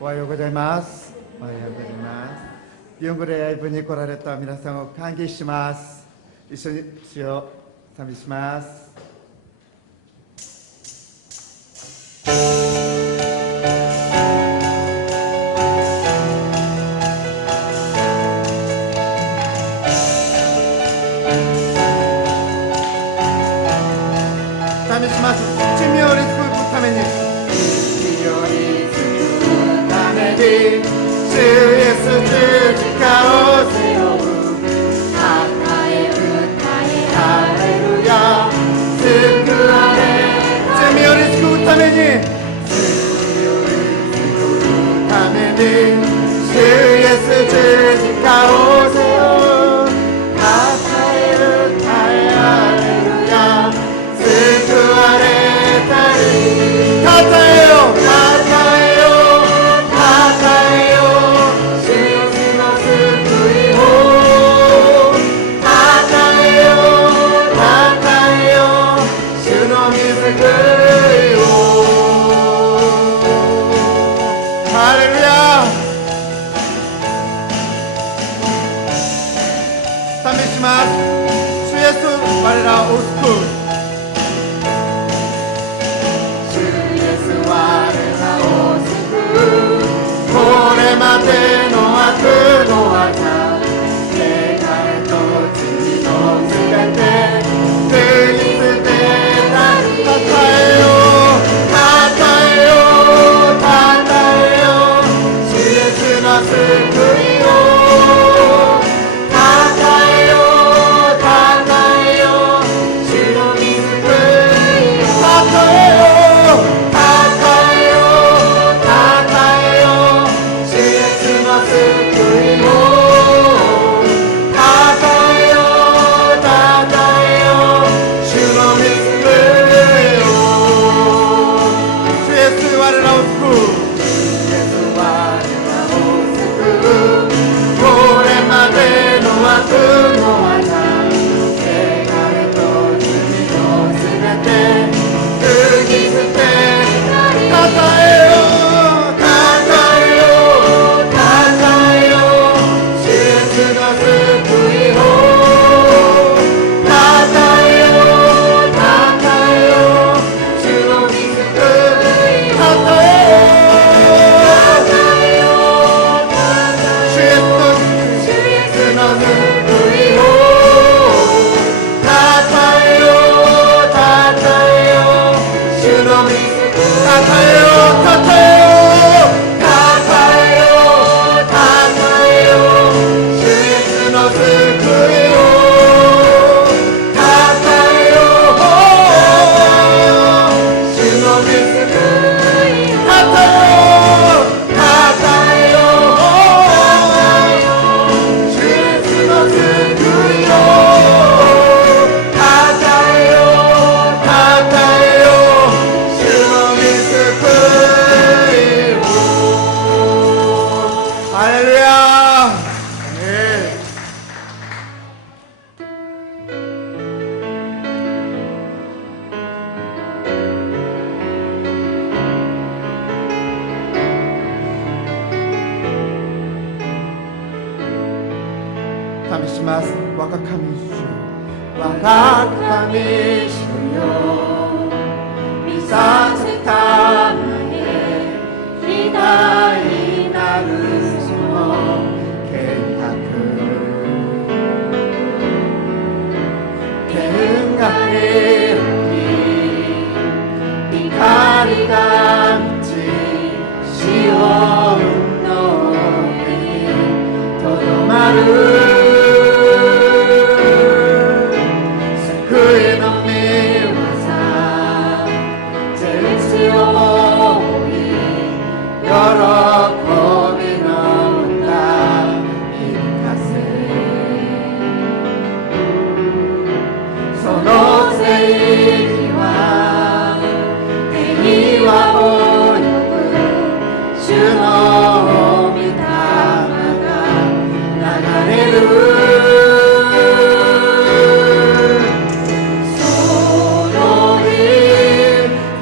おはようございます。おはようございます。日本語でライブに来られた皆さんを歓迎します。一緒に主を賛美します。賛美します。地味を救うために、主イエス十字架を背負う、与えハレルヤ、救われ、罪より救うために、主イエス十字架を背負う、与えハレルヤ、救われたり、たたえよ、我らを救う。主イエス我らを救う。これまでの悪の技、汚れと罪のすべて脱ぎ捨てたり、たたえよう、たたえよう、たたえよう、主イエスの救いを。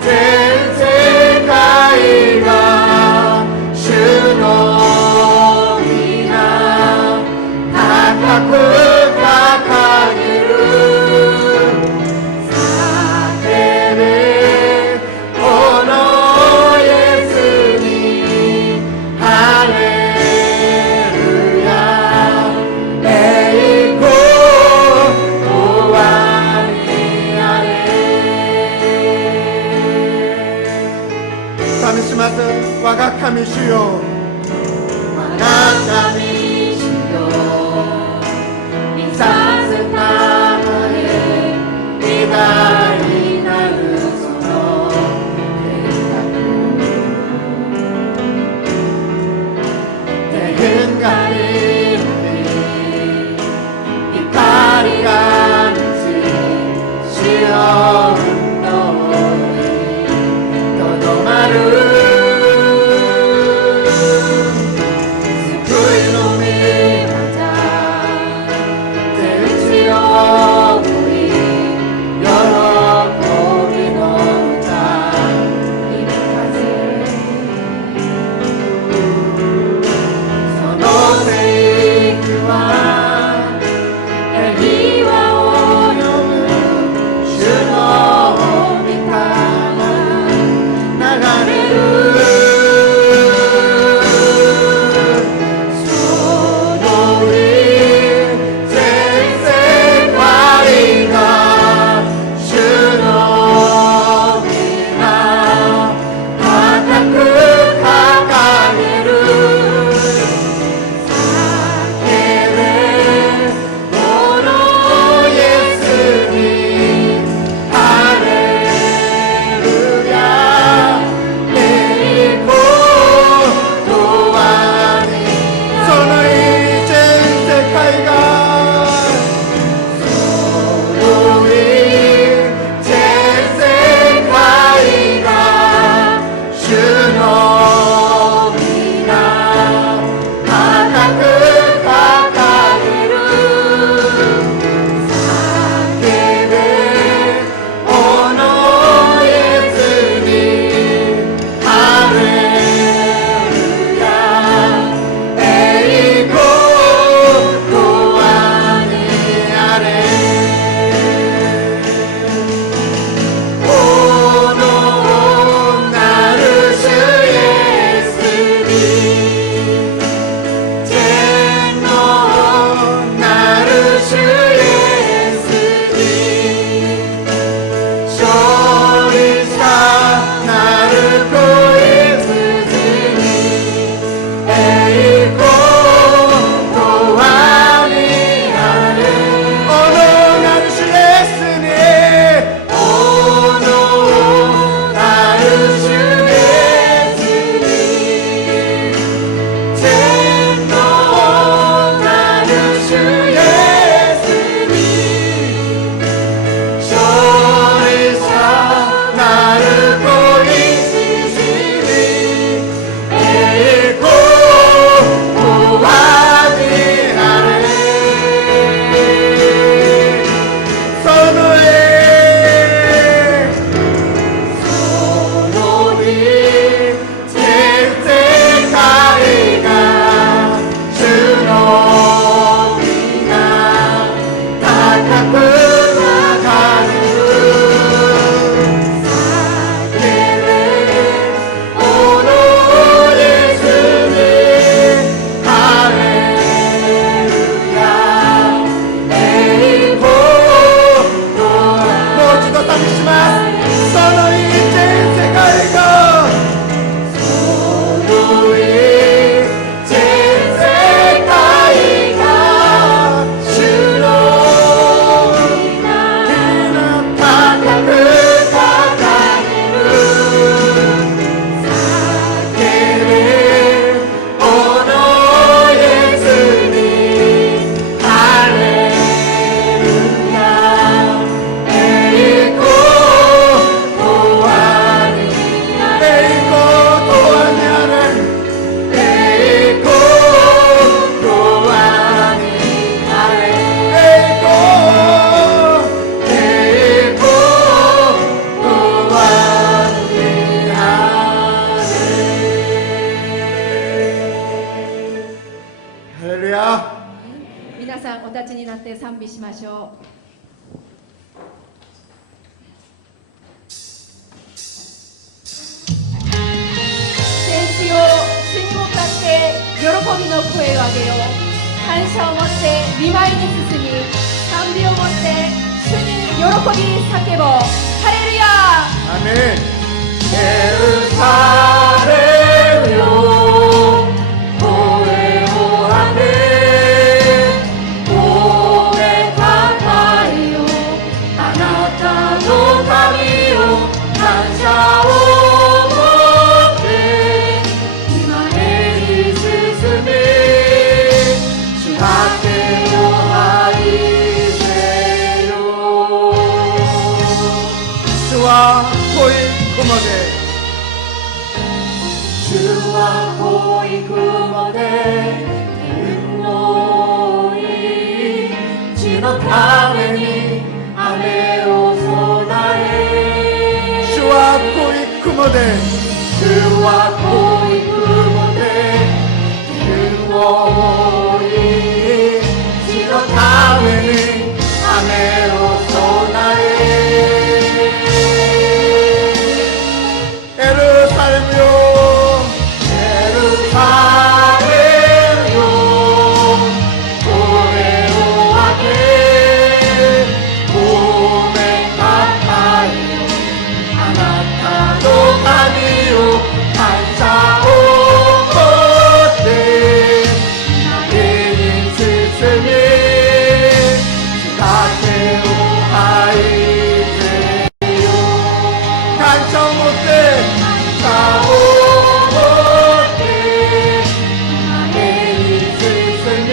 全世界が主神主よ、我が神主よ、見させたまえ偉大なるその計画、天が見て光が満ちシオンの上にとどまる皆さんお立ちになって賛美しましょう。天使よ、主に向かって喜びの声を上げよう。感謝を持って見舞いに進み、賛美を持って主に喜び叫ぼう。ハレルヤ。アメン。エルサレムよで雲に地のために雨を備え主は濃い雲で主は濃い雲で雲に地のために雨を備えエルサレムよエルサレムよ声を上げ褒めたたえよあなたの神を感謝を持って家に進み仕掛けを吐いてよ感謝を持って感謝を持って前に進み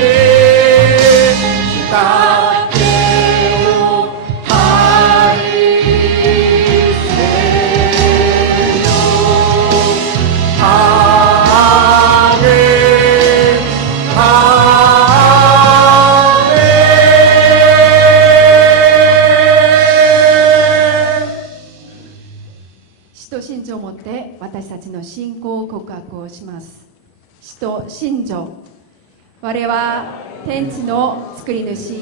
仕掛けを吐いてよアーメンアーメン使徒信条をもって私たちの信仰告白をします。使徒信条。我は天地の作り主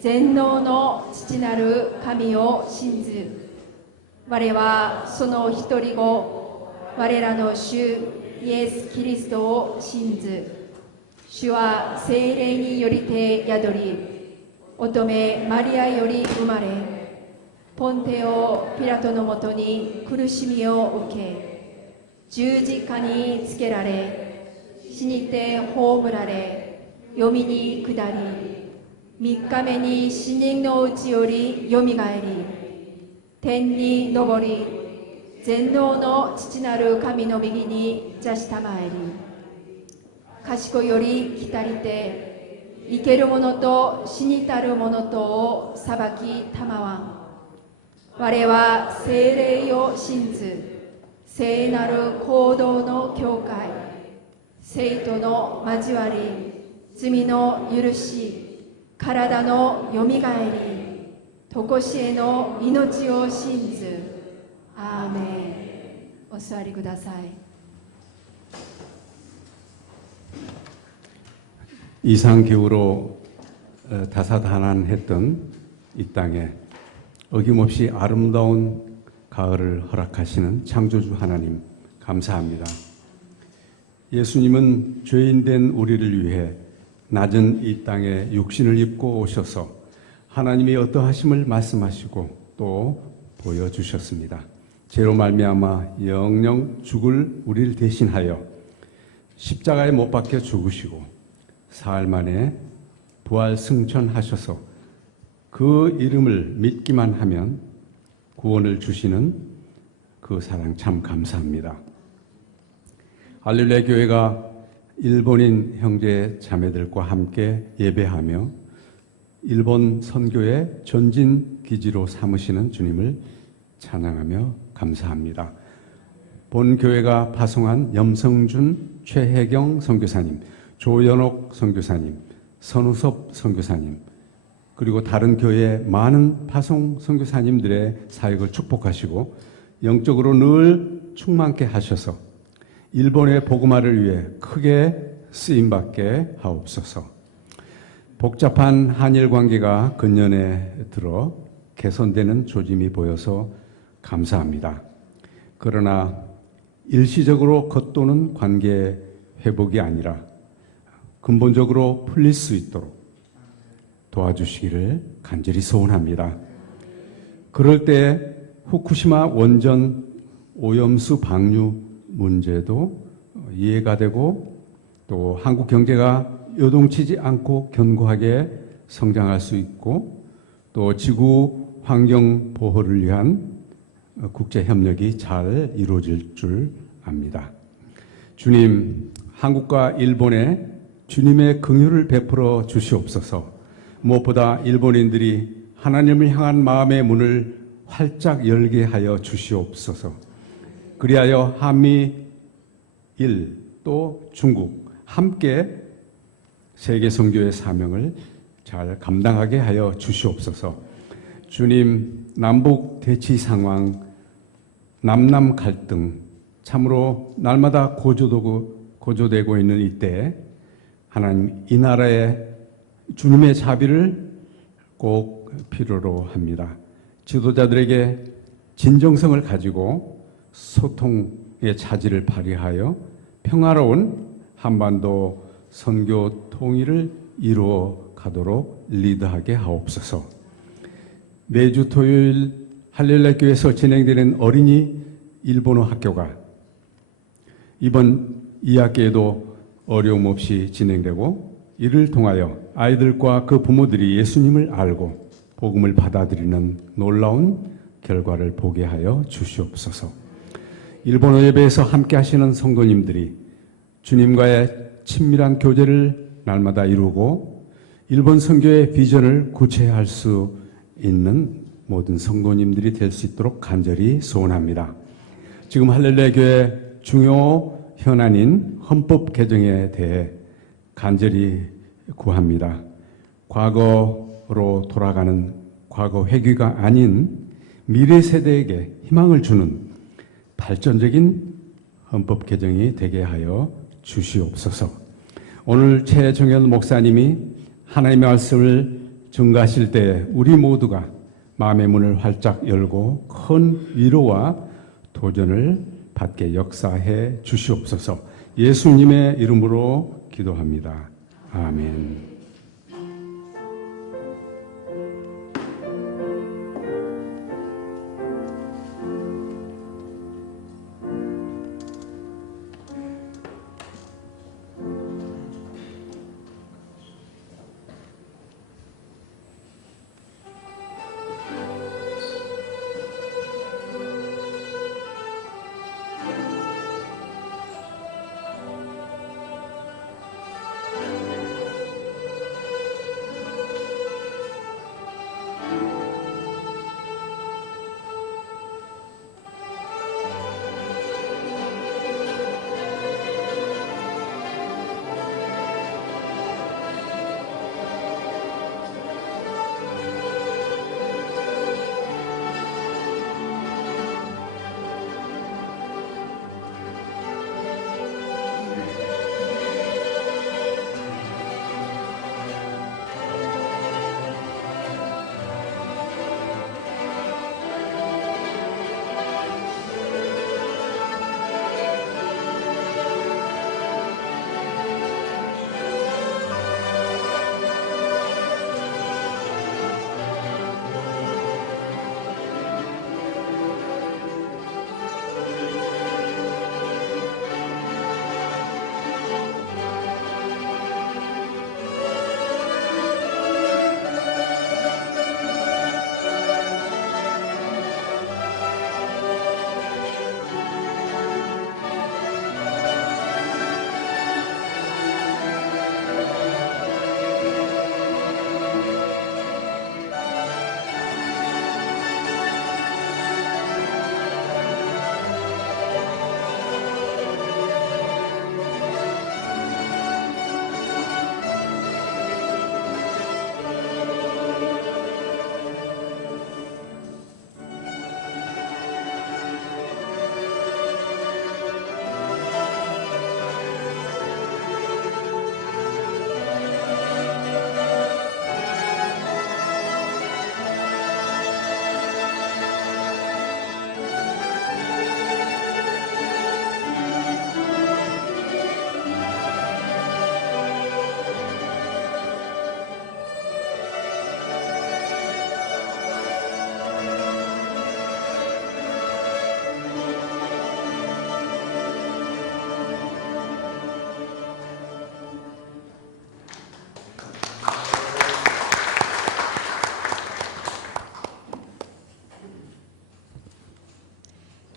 全能の父なる神を信ず。我はその一人子我らの主イエス・キリストを信ず。主は聖霊によりて宿り乙女マリアより生まれポンテオ・ピラトのもとに苦しみを受け十字架につけられ死にて葬られ読みに下り3日目に死人のうちよりよみがえり天に昇り全能の父なる神の右に座したまえり賢より来りて生ける者と死にたる者とを裁きたまわん我は聖霊を信ず聖なる行動の教会生徒の交わり罪の許し体のよみがえりとこしえの命を信ずアーメン。お座りください。이상기후로 다사다난했던 이 땅에 어김없이 아름다운 가을을 허락하시는 창조주 하나님 감사합니다. 예수님은 죄인된 우리를 위해 낮은 이 땅에 육신을 입고 오셔서 하나님이 어떠하심을 말씀하시고 또 보여주셨습니다. 죄로 말미암아 영영 죽을 우리를 대신하여 십자가에 못 박혀 죽으시고 사흘 만에 부활 승천하셔서 그 이름을 믿기만 하면 구원을 주시는 그 사랑 참 감사합니다. 할렐루야 교회가 일본인 형제 자매들과 함께 예배하며 일본 선교의 전진 기지로 삼으시는 주님을 찬양하며 감사합니다. 본 교회가 파송한 염성준, 최혜경 선교사님, 조연옥 선교사님, 선우섭 선교사님, 그리고 다른 교회 많은 파송 선교사님들의 사역을 축복하시고 영적으로 늘 충만케 하셔서 일본의 복음화를 위해 크게 쓰임받게 하옵소서. 복잡한 한일 관계가 근년에 들어 개선되는 조짐이 보여서 감사합니다. 그러나 일시적으로 겉도는 관계 회복이 아니라 근본적으로 풀릴 수 있도록 도와주시기를 간절히 소원합니다. 그럴 때 후쿠시마 원전 오염수 방류 문제도 이해가 되고 또 한국 경제가 요동치지 않고 견고하게 성장할 수 있고 또 지구 환경 보호를 위한 국제 협력이 잘 이루어질 줄 압니다. 주님, 한국과 일본에 주님의 긍휼을 베풀어 주시옵소서. 무엇보다 일본인들이 하나님을 향한 마음의 문을 활짝 열게 하여 주시옵소서. 그리하여 한미일 또 중국, 함께 세계 선교의 사명을 잘 감당하게 하여 주시옵소서. 주님, 남북 대치 상황, 남남 갈등, 참으로 날마다 고조되고 있는 이때 하나님, 이 나라에 주님의 자비를 꼭 필요로 합니다. 지도자들에게 진정성을 가지고 소통의 차질을 발휘하여 평화로운 한반도 선교 통일을 이루어 가도록 리드하게 하옵소서. 매주 토요일 할렐루야 교회에서 진행되는 어린이 일본어 학교가 이번 2학기에도 어려움 없이 진행되고, 이를 통하여 아이들과 그 부모들이 예수님을 알고 복음을 받아들이는 놀라운 결과를 보게 하여 주시옵소서. 일본어 예배에서 함께 하시는 성도님들이 주님과의 친밀한 교제를 날마다 이루고 일본 선교의 비전을 구체화할 수 있는 모든 성도님들이 될 수 있도록 간절히 소원합니다. 지금 할렐루야 교회 중요 현안인 헌법 개정에 대해 간절히 구합니다. 과거로 돌아가는 과거 회귀가 아닌 미래 세대에게 희망을 주는 발전적인 헌법 개정이 되게 하여 주시옵소서. 오늘 최정현 목사님이 하나님의 말씀을 증거하실 때 우리 모두가 마음의 문을 활짝 열고 큰 위로와 도전을 받게 역사해 주시옵소서. 예수님의 이름으로 기도합니다. 아멘.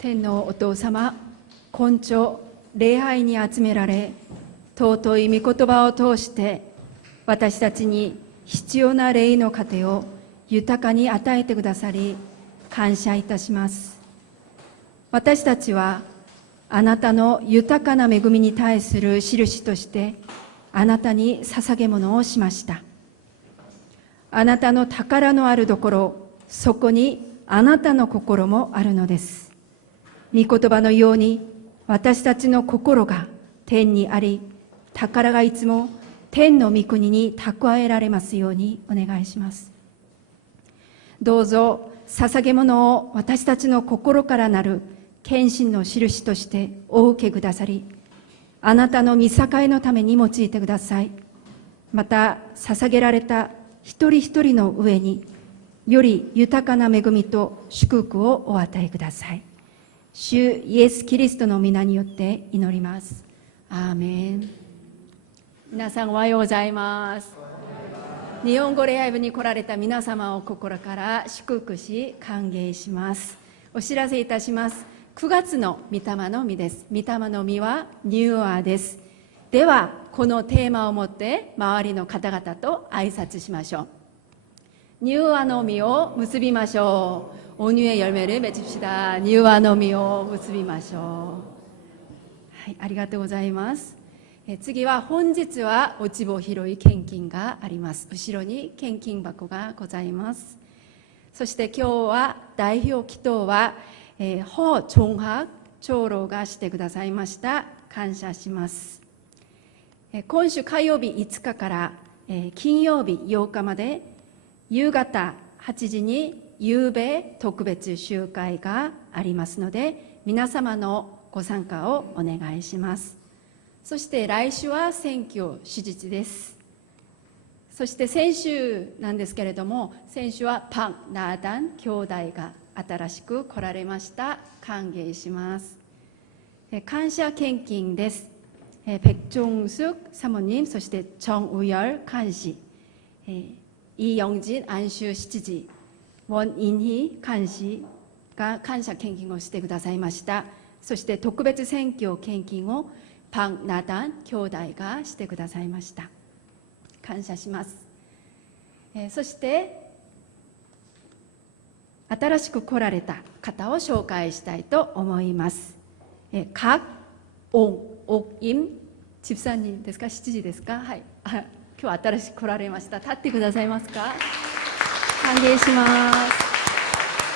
天のお父様、今朝礼拝に集められ、尊い御言葉を通して私たちに必要な霊の糧を豊かに与えてくださり感謝いたします。私たちはあなたの豊かな恵みに対する印としてあなたに捧げ物をしました。あなたの宝のあるところ、そこにあなたの心もあるのです。御言葉のように私たちの心が天にあり、宝がいつも天の御国に蓄えられますようにお願いします。どうぞ捧げ物を私たちの心からなる献身の印としてお受けくださり、あなたの御栄のために用いてください。また捧げられた一人一人の上により豊かな恵みと祝福をお与えください。主イエス・キリストの皆によって祈ります。アーメン。皆さんおはようございます。日本語礼拝部に来られた皆様を心から祝福し歓迎します。お知らせいたします。9月の御霊の実です。御霊の実はニューアーです。ではこのテーマをもって周りの方々と挨拶しましょう。ニューアの実を結びましょう。온유의 열매를 맺읍시다.ニューアの実を結びましょう。はい、ありがとうございます。次は本日は落ち穂拾い献金があります。後ろに献金箱がございます。そして今日は代表祈祷は허종학長老がしてくださいました。感謝します。今週火曜日5日から金曜日8日まで夕方8時に夕べ特別集会がありますので、皆様のご参加をお願いします。そして来週は選挙手術です。そして先週なんですけれども、先週はパン・ナーダン兄弟が新しく来られました。歓迎します。感謝献金です。백종숙 사모님, そして 정우열 간시, 이영진 안슈 시치지, 원인희 간시가 감사献金をしてくださいました。そして特別選挙献金をパン・ナダン兄弟がしてくださいました。感謝します。そして新しく来られた方を紹介したいと思います。옥임 집사님ですか、7時ですか。はい、今日新しく来られました。立ってくださいますか。歓迎します。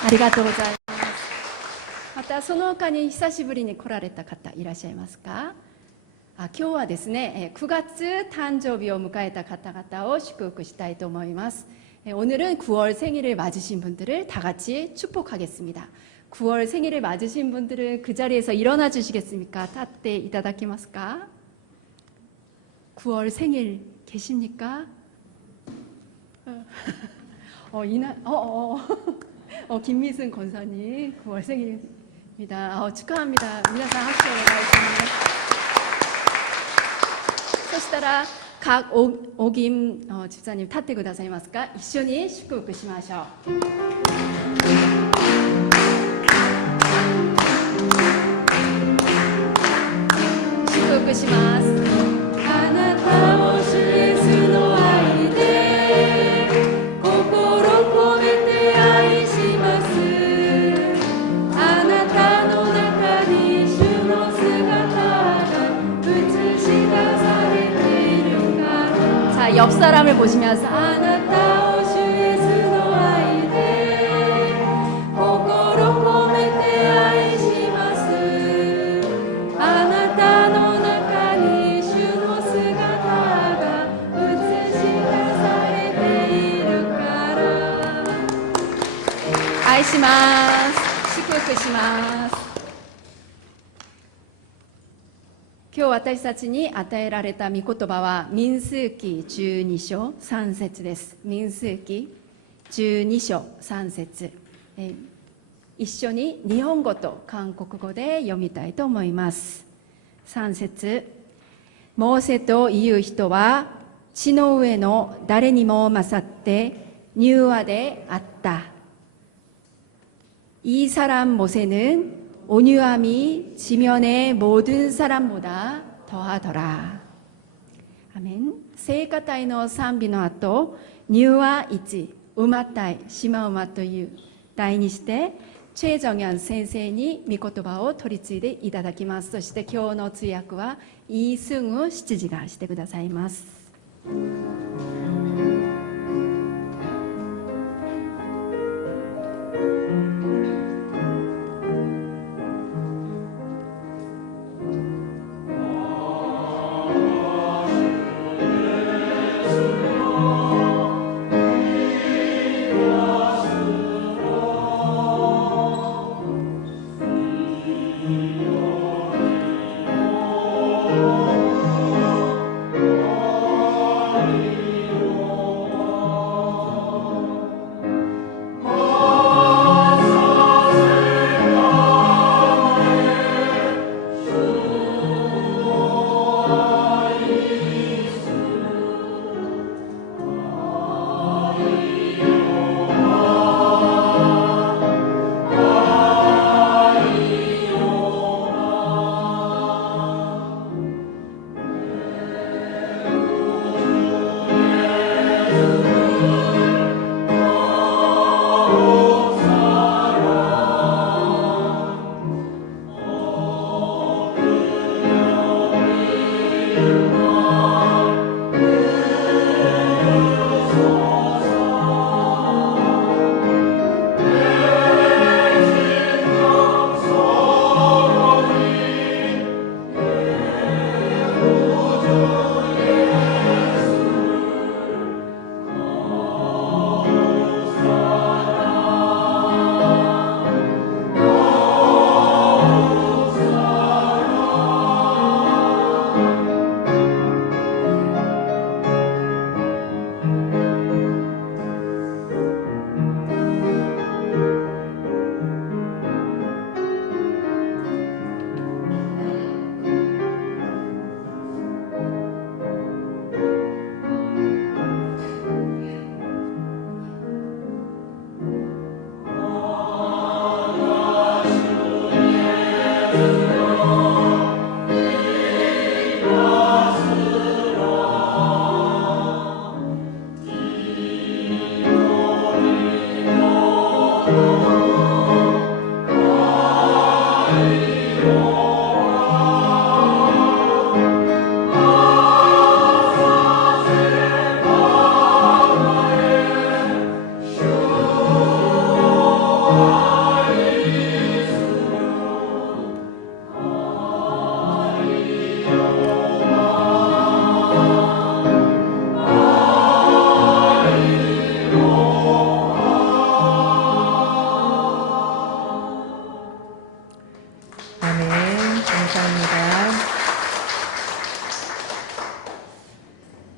ありがとうございます。またその他に久しぶりに来られた方いらっしゃいますか。今日はですね、9月誕生日を迎えた方々を祝福したいと思います。오늘은 9월 생일을 맞으신 분들을 다 같이 축복하겠습니다. 9월 생일을 맞으신 분들은 그 자리에서 일어나 주시겠습니까? 立っていただけますか。9월 생일 계십니까? 김미순 권사님 9월 생일입니다. 축하합니다. 皆さん拍手をお願いします。そしたら각 옥임 집사님 立ってくださいますか。一緒に祝福しましょう。祝福します。あなたを主イエスの愛で心込めて愛します。あなたの中に主の姿が映し出されているから。자、옆 사람을 보시면서あなたを主イエスの愛で心込めて愛します。あなたの中に主の姿が映し出されているから。愛します。祝福します。今日私たちに与えられた御言葉は民数記12章3節です。民数記12章3節、一緒に日本語と韓国語で読みたいと思います。3節、モーセという人は地の上の誰にも勝って柔和であった。이 사람 모세는 온유함이 지면의 모든 사람보다 더하더라. 아멘. 聖歌隊の賛美の後、ニューア1、馬隊、シマ馬という題にして、チェ・ジョンヤン先生に御言葉を取り継いでいただきます。そして今日の通訳はイ・スンウ執事がしてくださいます。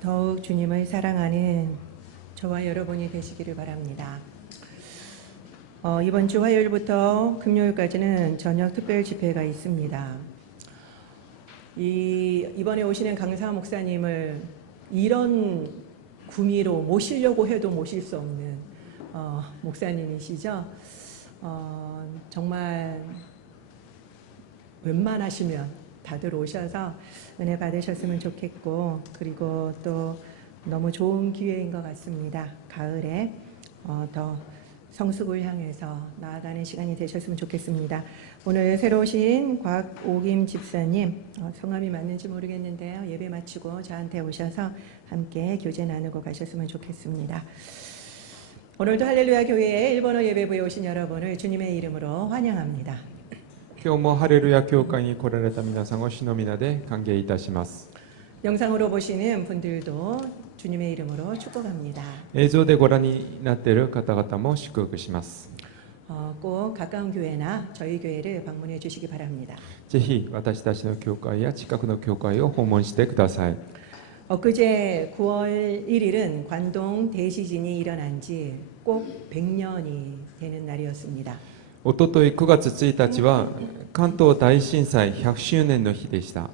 더욱 주님을 사랑하는 저와 여러분이 되시기를 바랍니다. 이번 주 화요일부터 금요일까지는 저녁 특별 집회가 있습니다. 이번에 오시는 강사 목사님을 이런 구미로 모시려고 해도 모실 수 없는 목사님이시죠. 정말 웬만하시면 다들 오셔서 은혜 받으셨으면 좋겠고, 그리고 또 너무 좋은 기회인 것 같습니다. 가을에 더 성숙을 향해서 나아가는 시간이 되셨으면 좋겠습니다. 오늘 새로 오신 곽오김 집사님, 성함이 맞는지 모르겠는데요. 예배 마치고 저한테 오셔서 함께 교제 나누고 가셨으면 좋겠습니다. 오늘도 할렐루야 교회의 일본어 예배부에 오신 여러분을 주님의 이름으로 환영합니다. 今日もハレルヤ教会に来られた皆さんを主の皆で歓迎いたします。 영상으로 보시는 분들도 주님의 이름으로 축복합니다. 映像でご覧になっている方々も祝福します。 꼭 가까운 교회나 저희 교회를 방문해 주시기 바랍니다. ぜひ私たちの教会や近くの教会を訪問してください。 엊그제 9월 1일은 관동 대지진이 일어난 지 꼭 100년이 되는 날이었습니다. おととい9月1日は関東大震災100周年の日でした。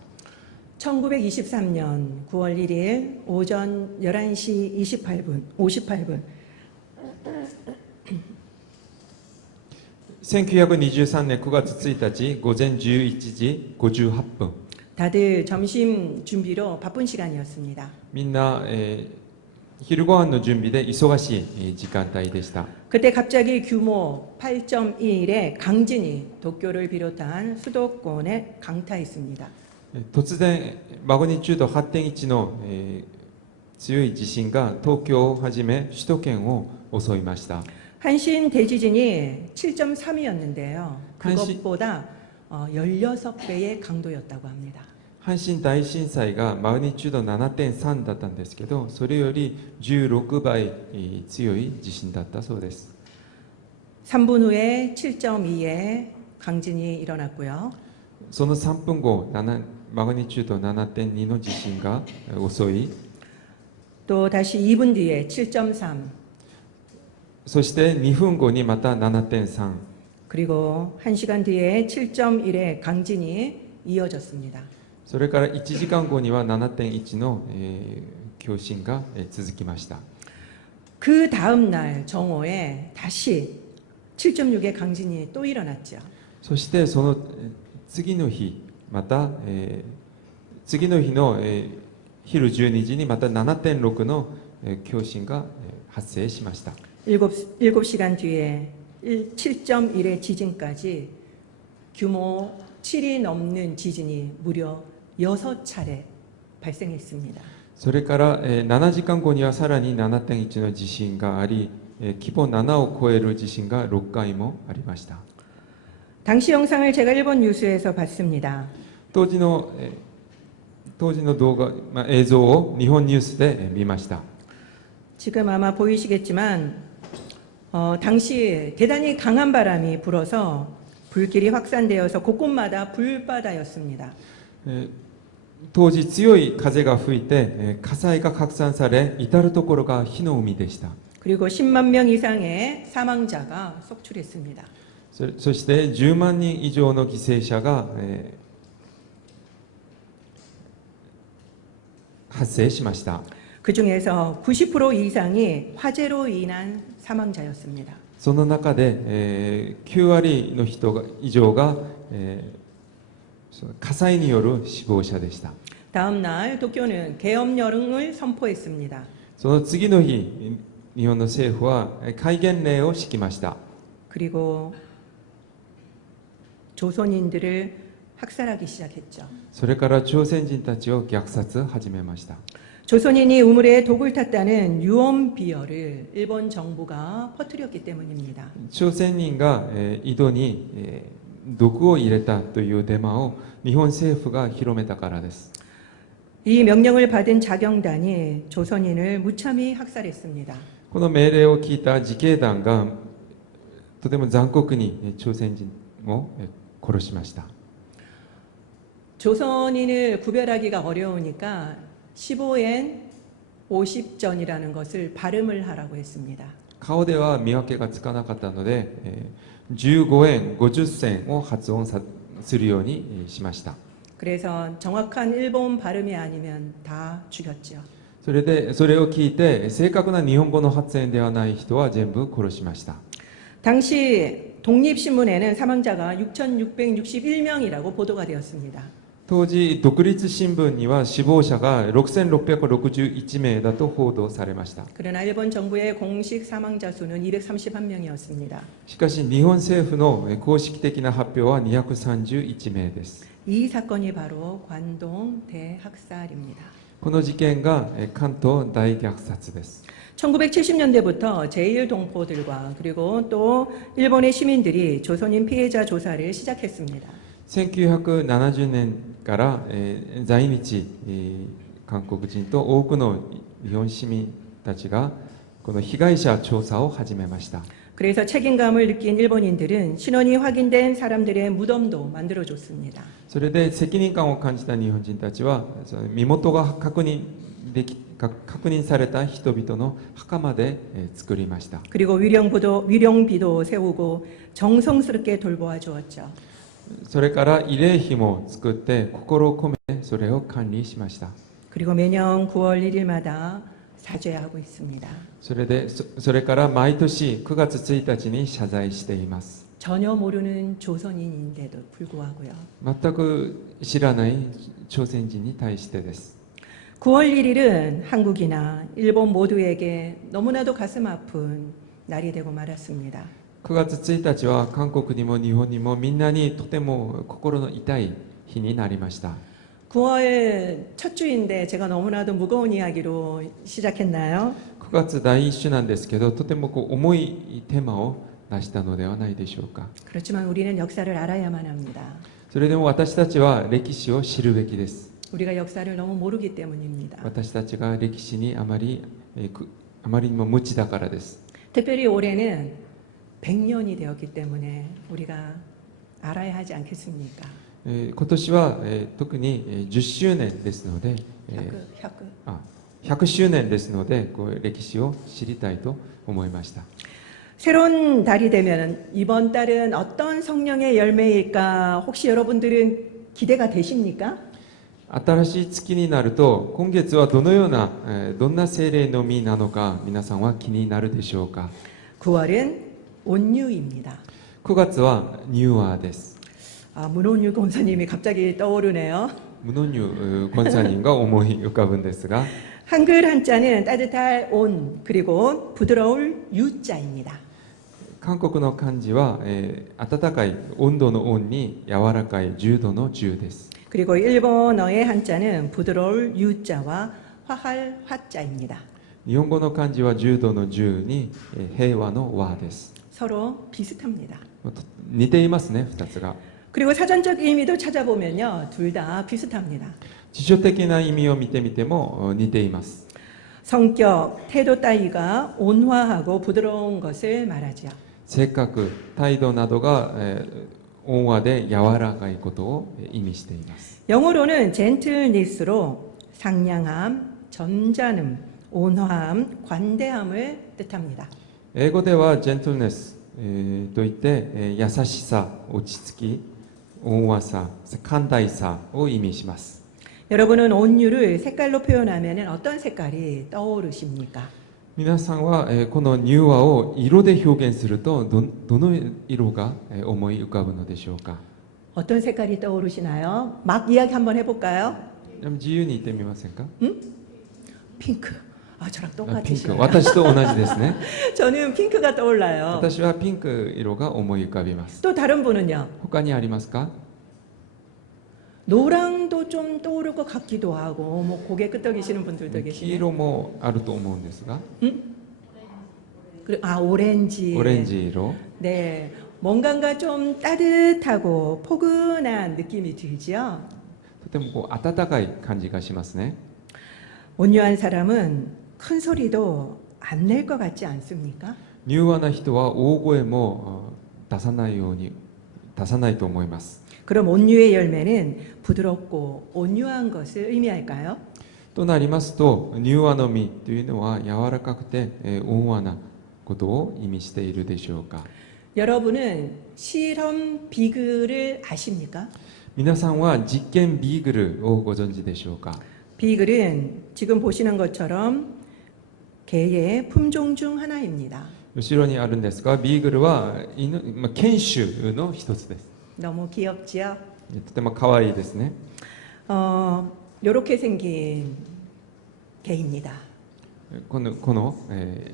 1923년 9월 1일 오전 11시 58분 1923年9月1日午前11時58分 다들 점심 준비로 바쁜 시간이었습니다. みんな、昼ご飯の準備で忙しい時間帯でした。 그때 갑자기 규모 8.1의 강진이 도쿄를 비롯한 수도권에 강타했습니다. 突然マグニチュード 8.1 の、強い地震が東京をはじめ首都圏を襲いました。 한신 대지진이 7.3이었는데요. 한신- 그것보다 16배의 강도였다고 합니다. 阪神大震災がマグニチュード 7.3 だったんですけど、それより16倍強い地震だったそうです。 3분 후에 7.2의 강진이 일어났고요. その3分後、マグニチュード 7.2 の地震が襲い、 또 다시 2분 뒤에 7.3, そして2分後にまた 7.3、 그리고 1시간 뒤에 7.1의 강진이 이어졌습니다. それから1時間後には 7.1 の、強震が続きました。 그 다음 날 정오에 다시 7.6의 강진이 또 일어났죠. そしてその次の日、また、次の日の、昼12時にまた 7.6 の、強震が、発生しました。 7시간 뒤에 7.1의 지진까지 규모 7이 넘는 지진이 무려 6차례 발생했습니다. それから、7時間後にはさらに 7.1 の地震があり、規模7を超える地震が6回もありました。 당시 영상을 제가 일본 뉴스에서 봤습니다. 当時の動画、映像を日本ニュースで見ました。 지금 아마 보이시겠지만 당시 대단히 강한 바람이 불어서 불길이 확산되어서 곳곳마다 불바다였습니다. 当時強い風が吹いて火災が拡散され、至る所が火の海でした。 그리고 10만 명 이상의 사망자가 속출했습니다. そして10万人以上の犠牲者が、発生しました。 그 중에서 90% 이상이 화재로 인한 사망자였습니다. その中で、9割の人以上が、火災による死亡者でした。 다음 날 도쿄는 계엄령을 선포했습니다. その次の日、日本の政府は戒厳令を敷きました。 그리고 조선인들을 학살하기 시작했죠. それから朝鮮人たちを虐殺始めました。 조선인이 우물에 독을 탔다는 유언 비어를 일본 정부가 퍼뜨렸기 때문입니다. 朝鮮人が、井戸に、毒を入れたというデマを日本政府が広めたからです。 이 명령을 받은 자경단이 조선인을 무참히 학살했습니다. この命令を聞いた自警団がとても残酷に朝鮮人を殺しました。 조선인을 구별하기가 어려우니까 15엔 50전이라는 것을 발음을 하라고 했습니다. 顔では見分けがつかなかったので、15円50銭を発音するようにしました。 그래서 정확한 일본 발음이 아니면 다 죽였죠. それを聞いて正確な日本語の発音ではない人は全部殺しました。 당시 독립신문에는 사망자가 6,661명이라고 보도가 되었습니다. 当時独立新聞には死亡者が6661名だと報道されました。 그러나 일본 정부의 공식 사망자 수는 231명이었습니다. しかし日本政府の公式的な発表は231名です。 이 사건이 바로 관동 대학살입니다. この事件が関東大虐殺です。 1970년대부터 제1동포들과 그리고 또 일본의 시민들이 조선인 피해자 조사를 시작했습니다. 1970年から、在日、韓国人と多くの日本市民たちがこの被害者調査を始めました。 그래서 책임감을 느낀 일본인들은 신원이 확인된 사람들의 무덤도 만들어줬습니다. それで責任感を感じた日本人たちはその身元が確認された人々の墓まで作りました。 그리고 위령비도 세우고 정성스럽게 돌보아 주었죠. それから慰霊碑も作って心を込めそれを管理しました。 그리고 매년 9월 1일마다 사죄하고 있습니다. それから毎年9月1日に謝罪しています。 전혀 모르는 조선인인데도 불구하고요. 全く知らない朝鮮人に対してです。 9월 1일은 한국이나 일본 모두에게 너무나도 가슴 아픈 날이 되고 말았습니다. 9月1日は韓国にも日本にもみんなにとても心の痛い日になりました。 9월 첫 주인데 제가 너무나도 무거운 이야기로 시작했나요? 9月第一週なんですけど、とても重いテーマを出したのではないでしょうか。 그렇지만 우리는 역사를 알아야만 합니다. それでも私たちは歴史を知るべきです。 우리가 역사를 너무 모르기 때문입니다. 私たちが歴史にあまりにも無知だからです。 특별히 올해는 100년이 되었기 때문에 우리가 알아야 하지 않겠습니까? 今年は特に10周年ですので、 100周年ですので、歴史を知りたいと思いました。 새로운 달이 되면 이번 달은 어떤 성령의 열매일까? 혹시 여러분들은 기대가 되십니까? 新しい月になると、今月はどのような、どんな精霊の実なのか、皆さんは気になるでしょうか。 9월은 온유입니다. 9月はニューアーです。 문온유 권사님이 갑자기 떠오르네요. ムノニュ권사님が思い浮かぶんですが、 한글 한자는 따뜻할 온 그리고 부드러울 유자입니다. 韓国の漢字は、温かい温度の温に柔らかい10度の10です。 그리고 일본어의 한자는 부드러울 유자와 화할 화자입니다. 日本語の漢字は10度の10に、平和の和です。 서로 비슷합니다. 似ていますね、2つが。 그리고 사전적 의미도 찾아보면요, 둘 다 비슷합니다. 辞書的な意味を見てみても似ています。 성격, 태도 따위가 온화하고 부드러운 것을 말하죠. 性格、態度などが、温和で柔らかいことを意味しています。 영어로는 젠틀니스로 상냥함, 전자름, 온화함, 관대함을 뜻합니다. 英語ではジェントルネス、といって、優しさ、落ち着き、温和さ、寛大さを意味します。 여러분은 온유를 색깔로 표현하면 어떤 색깔이 떠오르십니까? 皆さんは、この柔和を色で表現するとどの色が、思い浮かぶのでしょうか。 어떤 색깔이 떠오르시나요? 막 이야기 한번 해볼까요? 自由に言ってみませんか。 핑크. 저랑 ピンク、 똑같으시네요. 私と同じですね。 저는 핑크가 떠올라요. 私はピンク色が思い浮かびます。 또 다른 분은요? 他にありますか。 노랑도 좀 떠오를 것 같기도 하고 뭐 고개 끄덕이시는 분들도 黄 계시네요. 色もあると思うんですが、 오렌지. オレンジ色、 네, 뭔가가 좀 따뜻하고 포근한 느낌이 들지요. とても温かい感じがしますね。 온유한 사람은 큰 소리도 안 낼 것 같지 않습니까? 柔和な人は大声も出さないと思います。 그럼 온유의 열매는 부드럽고 온유한 것을 의미할까요? となりますと、柔和の実というのは柔らかくて、温和なことを意味しているでしょうか。 여러분은 실험 비글을 아십니까? 皆さんは実験ビーグルをご存知でしょうか。 비글은 지금 보시는 것처럼 개의 품종 중 하나입니다. 後ろにあるんですが、ビーグルは犬、犬種の一つです。 너무 귀엽지요? とても可愛いですね。 이렇게 생긴 개입니다. この、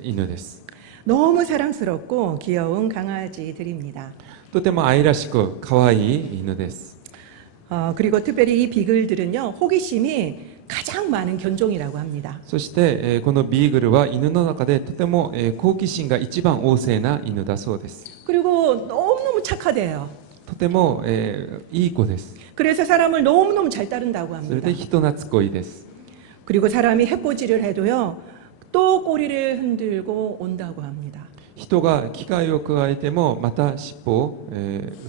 犬です。 너무 사랑스럽고 귀여운 강아지들입니다. とても愛らしく可愛い犬です。 그리고 특별히 이 비글들은요, 호기심이 가장 많은 견종이라고 합니다. そして、このビーグルは犬の中でとても、好奇心が一番旺盛な犬だそうです。 그리고 너무너무 착하대요. とても、いい子です。 그래서 사람을 너무너무 잘 따른다고 それ 합니다. で人懐っこいです。 그리고 사람이 해코지를 해도요, 또 꼬리를 흔들고 온다고 합니다. 人が危害を加えてもまた尻尾を、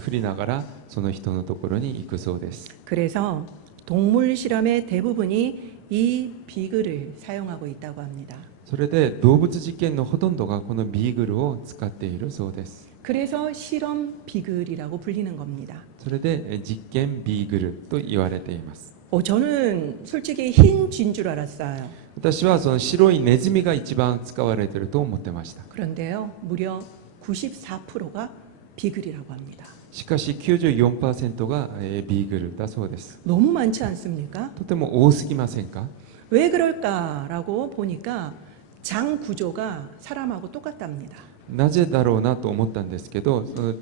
振りながらその人のところに行くそうです。 그래서 동물 실험의 대부분이 이 비글을 사용하고 있다고 합니다. それで動物実験のほとんどがこのビーグルを使っているそうです。 그래서 실험 비글이라고 불리는 겁니다. それで実験ビーグルと言われています。 저는 솔직히 흰 쥐인 줄 알았어요. 私はその白いネズミが一番使われていると思ってました。 그런데요, 무려 94%가 비글이라고 합니다. しかし 94%が、ビーグルだそうです。 너무 많지 않습니까? とても多すぎませんか。왜 그럴까라고 보니까 장 구조가 사람하고 똑같답니다. なぜだろうなと思ったんですけど、その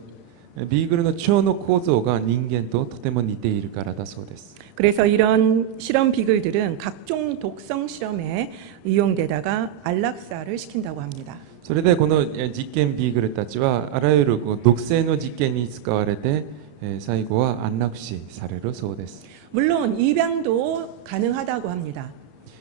ビーグルの腸の構造が人間ととても似ているからだそうです。 그래서 이런 실험 비글들은 각종 독성 실험에 이용되다가 안락사를 시킨다고 합니다. それでこの実験ビーグルたちはあらゆる毒性の実験に使われて最後は安楽死されるそうです。 물론 입양도 가능하다고 합니다.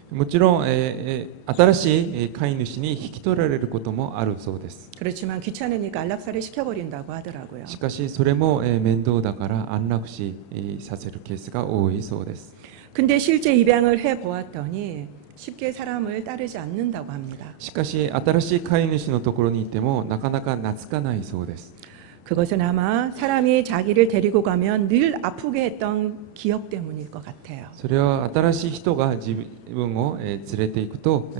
もちろん、新しい飼い主に引き取られることもあるそうです。 그렇지만 귀찮으니까 안락사를 시켜버린다고 하더라고요. しかしそれも面倒だから安楽死させるケースが多いそうです。 근데 실제 입양을 해보았더니 쉽게 사람을 따르지 않는다고 합니다. しかし新しい飼い主のところにいてもなかなか懐かないそうです。 그것은 아마 사람이 자기를 데리고 가면 늘 아프게 했던 기억 때문일 것 같아요. それは新しい人が自分を連れて行くと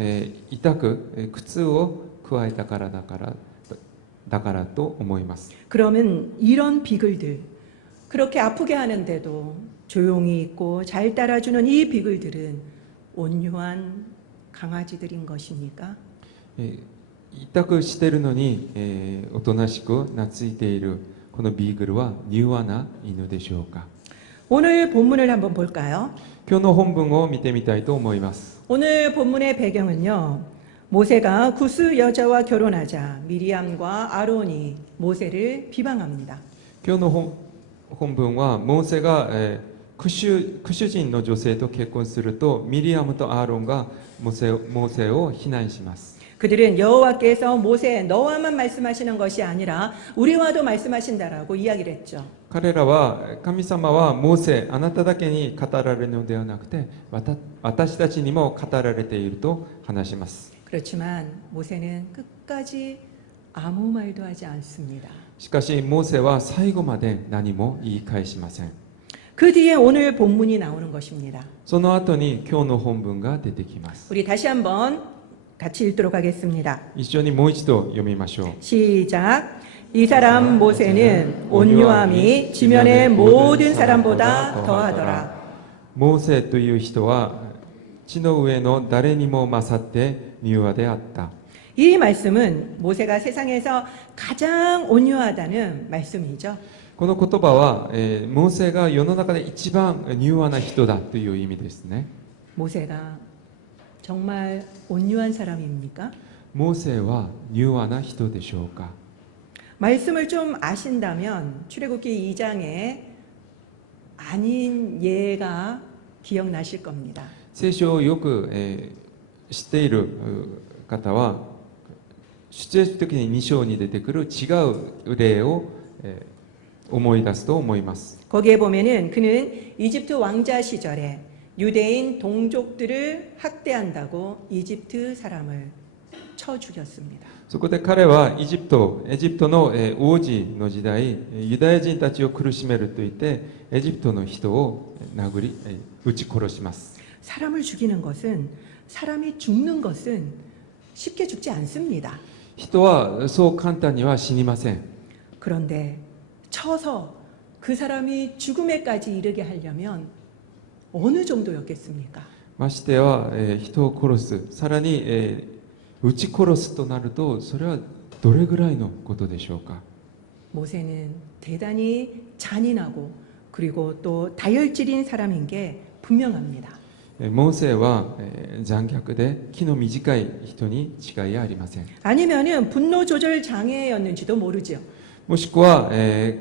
痛く苦痛を加えたからだからと思います。 그러면 이런 비글들, 그렇게 아프게 하는데도 조용히 있고 잘 따라주는 이 비글들은 온유한 강아지들인 것입니까? 痛くしているのに、おとなしく懐いているこのビーグルは柔和な犬でしょうか。 오늘 본문을 한번 볼까요? 今日の本文を見てみたいと思います。 오늘 본문의 배경은요. 모세가 구스 여자와 결혼하자 미리암과 아론이 모세를 비방합니다. 今日の本文はモーセが、クシュ人の女性と結婚するとミリアムとアーロンがモーセを非難します。 그들은 여호와께서 모세 너와만 말씀하시는 것이 아니라 우리와도 말씀하신다라고 이야기를 했죠. 彼らは神様はモーセあなただけに語られるのではなくて私たちにも語られていると話します。 그렇지만 모세는 끝까지 아무 말도 하지 않습니다. しかしモーセは最後まで何も言い返しません。 그 뒤에 오늘 본문이 나오는 것입니다. その後に今日の本文が出てきます。 우리 다시 한번 같이 읽도록 하겠습니다. 一緒にもう一度読みましょう。 시작. 이 사람 모세는 온유함이 지면의 모든 사람보다 더하더라. モーセという人は地の上の誰にも勝って柔和であった。 이 말씀은 모세가 세상에서 가장 온유하다는 말씀이죠. この言葉は、モーセが世の中で一番柔和な人だという意味ですね。 모세가 정말 온유한 사람입니까? モーセは柔和な人でしょうか。 말씀을 좀 아신다면 출애굽기 2장에 아닌 예가 기억나실 겁니다. 聖書をよく、知っている方は出エジプト記に2章に出てくる違う例を、思い出すと思います。 거기에 보면은 그는 이집트 왕자 시절에 유대인 동족들을 학대한다고 이집트 사람을 쳐 죽였습니다. そこで彼はエジプトの王子の時代ユダヤ人たちを苦しめると言ってエジプトの人を撃ち殺します。 사람을 죽이는 것은 사람이 죽는 것은 쉽게 죽지 않습니다. 人はそう簡単には死にません。 그런데 쳐서 그 사람이 죽음에까지 이르게 하려면 어느 정도였겠습니까? ましては、人を殺すさらに、撃ち殺すとなるとそれはどれぐらいのことでしょうか。 모세는 대단히 잔인하고 그리고 또 다혈질인 사람인 게 분명합니다. モーセは、残虐で気の短い人に違いありません。 아니면은 분노 조절 장애였는지도 모르죠. もしくは、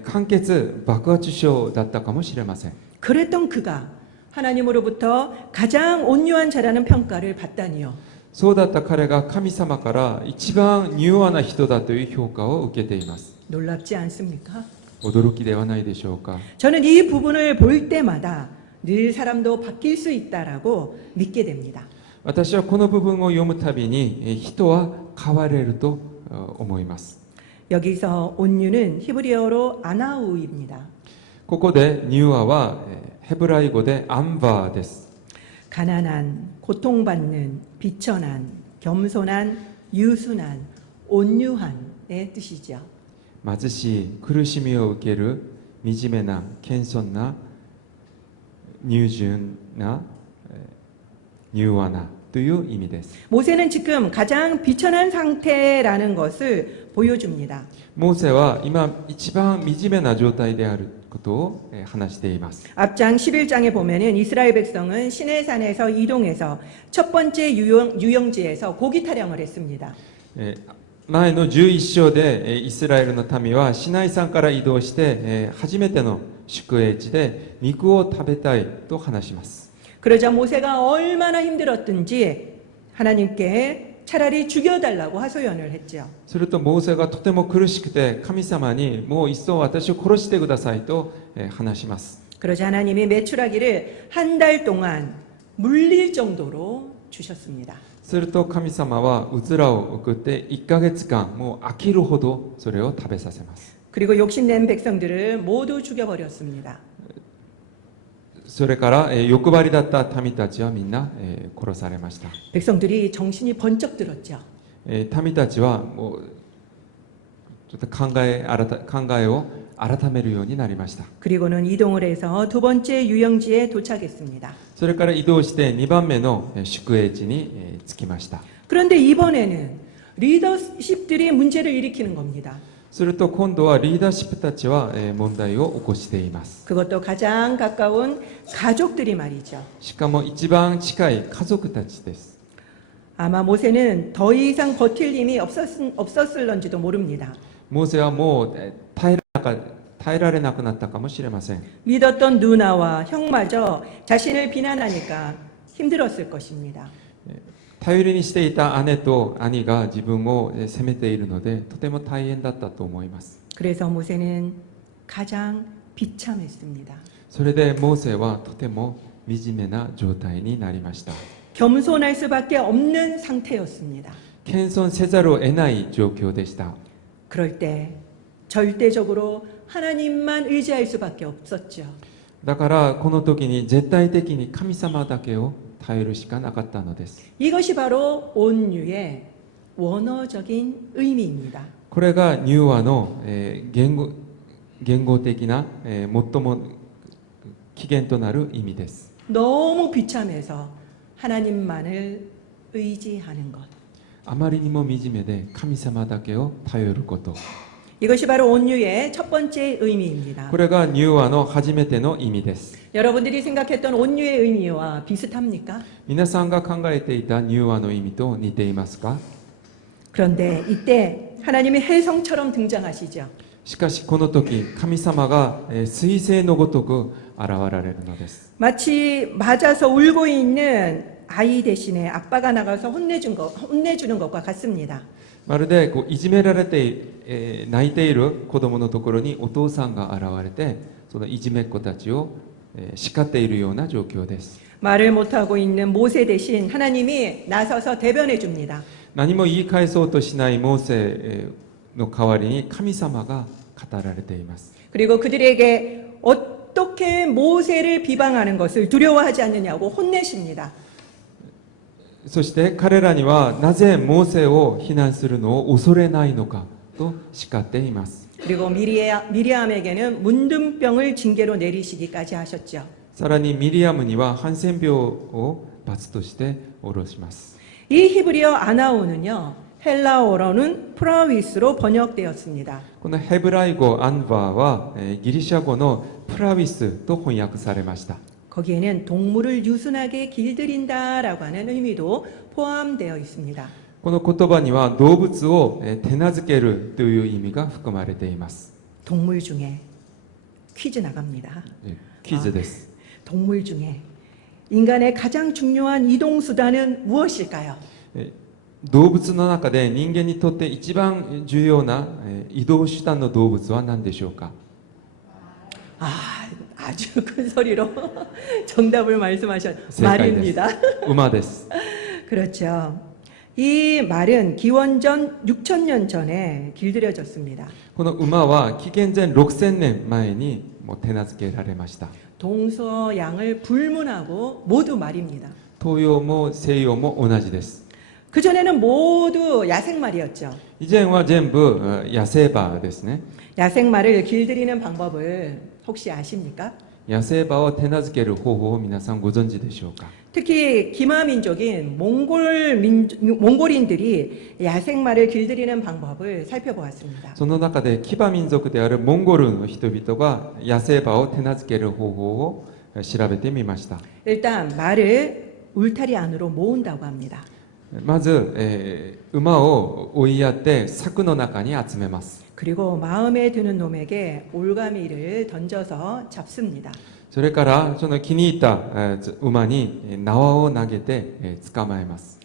間欠爆発症だったかもしれません。 그랬던 그가 하나님으로부터 가장 온유한 자라는 평가를 받다니요. そうだった彼が神様から一番柔和な人だという評価を受けています。 놀랍지 않습니까? 驚きではないでしょうか。 저는 이 부분을 볼 때마다 늘 사람도 바뀔 수 있다라고 믿게 됩니다. 私はこの部分を読むたびに人は変われると思います。 여기서 온유는 히브리어로 아나우입니다. ここで柔和はヘブライ語でアンバーです。 가난한, 고통받는, 비천한, 겸손한, 유순한, 온유한의 뜻이죠. 貧しい、苦しみを受ける、惨めな、謙遜な、入順な、柔和なという意味です。 모세는 지금 가장 비천한 상태라는 것을 보여줍니다. モーセは今一番惨めな状態であることを話しています。 앞장 11장에 보면은 이스라엘 백성은 시내산에서 이동해서 첫 번째 유영지에서 고기 타령을 했습니다. 前の11章でイスラエルの民はシナイ山から移動して初めての宿営地で肉を食べたいと話します。 그러자 모세가 얼마나 힘들었든지 하나님께 차라리 죽여달라고 하소연을 했죠. するとモーセがとても苦しくて神様にもういっそ私を殺してくださいと話します。 그러자 하나님이 메추라기를 한 달 동안 물릴 정도로 주셨습니다. すると神様はうずらを送って1ヶ月間もう飽きるほどそれを食べさせます。 그리고 욕심낸 백성들을 모두 죽여버렸습니다. それから欲張りだった民たちはみんな殺されました。 백성들이 정신이 번쩍 들었죠. 民たちはもうちょっと考えを改めるようになりました。 그리고는 이동을 해서 두 번째 유영지에 도착했습니다. それから移動して2番目の宿営地に着きました。 그런데 이번에는 리더십들이 문제를 일으키는 겁니다. すると今度はリーダーシップたちは問題を起こしています。 그것도 가장 가까운 가족들이 말이죠. しかも一番近い家族たちです。 아마 모세는 더 이상 버틸 힘이 없었을런지도 모릅니다. モーセはもう耐えられなくなったかもしれません。 믿었던 누나와 형마저 자신을 비난하니까 힘들었을 것입니다. 頼りにしていた姉と兄が自分を責めているのでとても大変だったと思います。 그래서 모세는 가장 비참했습니다. それでモーセはとても惨めな状態になりました。 겸손할 수밖에 없는 상태였습니다. 謙遜せざるを得ない状況でした。 그럴 때 절대적으로 하나님만 의지할 수밖에 없었죠. だからこの時に絶対的に神様だけを頼るしかなかったのです。 이것이 바로 온유의 원어적인 의미입니다. これが柔和の言語的な最も起源となる意味です。 너무 비참해서 하나님만을 의지하는 것. あまりにも惨めで神様だけを頼ること。 이것이 바로 온유의 첫 번째 의미입니다. これが柔和の初めての意味です。 여러분들이 생각했던 온유의 의미와 비슷합니까? 皆さんが考えていた柔和の意味と似ていますか？ 그런데 이때 하나님이 혜성처럼 등장하시죠. しかしこの時神様が彗星のごとく現られるのです。 마치 맞아서 울고 있는 아이 대신에 아빠가 나가서 혼내주는 것과 같습니다. まるでいじめられて泣いている子供のところにお父さんが現れてそのいじめっ子たちを叱っているような状況です。 말을 못하고 있는 모세 대신 하나님이 나서서 대변해 줍니다. 何も言い返そうとしないモーセの代わりに神様が語られています。 그리고 그들에게 어떻게 모세를 비방하는 것을 두려워하지 않느냐고 혼내십니다. そして彼らにはなぜモーセを非難するのを恐れないのかと叱っています。 그리고 미리암에게는 문둥병을 징계로 내리시기까지 하셨죠. さらにミリアムにはハンセン病を罰として下ろします。 이 히브리어 아나오는요, 헬라어로는 프라위스로 번역되었습니다. このヘブライ語アンバーはギリシャ語のプラウィスと翻訳されました。 거기에는 동물을 유순하게 길들인다라고 하는 의미도 포함되어 있습니다. この言葉には動物を手なずけるという意味が含まれています。 동물 중에 퀴즈 나갑니다. クイズです。 동물 중에 인간의 가장 중요한 이동 수단은 무엇일까요? 動物の中で人間にとって一番重要な移動手段の動物は何でしょうか？ 아주 큰 소리로 정답을 말씀하셨 말입니다. 말입니다. 馬です。 그렇죠. 이 말은 기원전 6000년 전에 길들여졌습니다. この馬は紀元前6000年前にもう手なずけられました。 동서양을 불문하고 모두 말입니다. 東洋も西洋も同じです。 그전에는 모두 야생말이었죠. 以前は全部野生馬ですね。 야생말을 길들이는 방법을 혹시 아십니까? 野生馬を手なずける方法を皆さんご存知でしょうか。 특히 기마민족인 몽골인들이 야생마를 길들이는 방법을 살펴보았습니다. その中で騎馬民族であるモンゴルの人々が野生馬を手なずける方法を調べてみました。 일단 말을 울타리 안으로 모은다고 합니다. まず、馬を追いやって柵の中に集めます。 그리고 마음에 드는 놈에게 올가미를 던져서 잡습니다. それからその気に入った馬に縄を投げて捕まえます。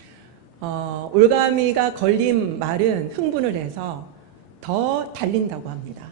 올가미가 걸린 말은 흥분을 해서 더 달린다고 합니다.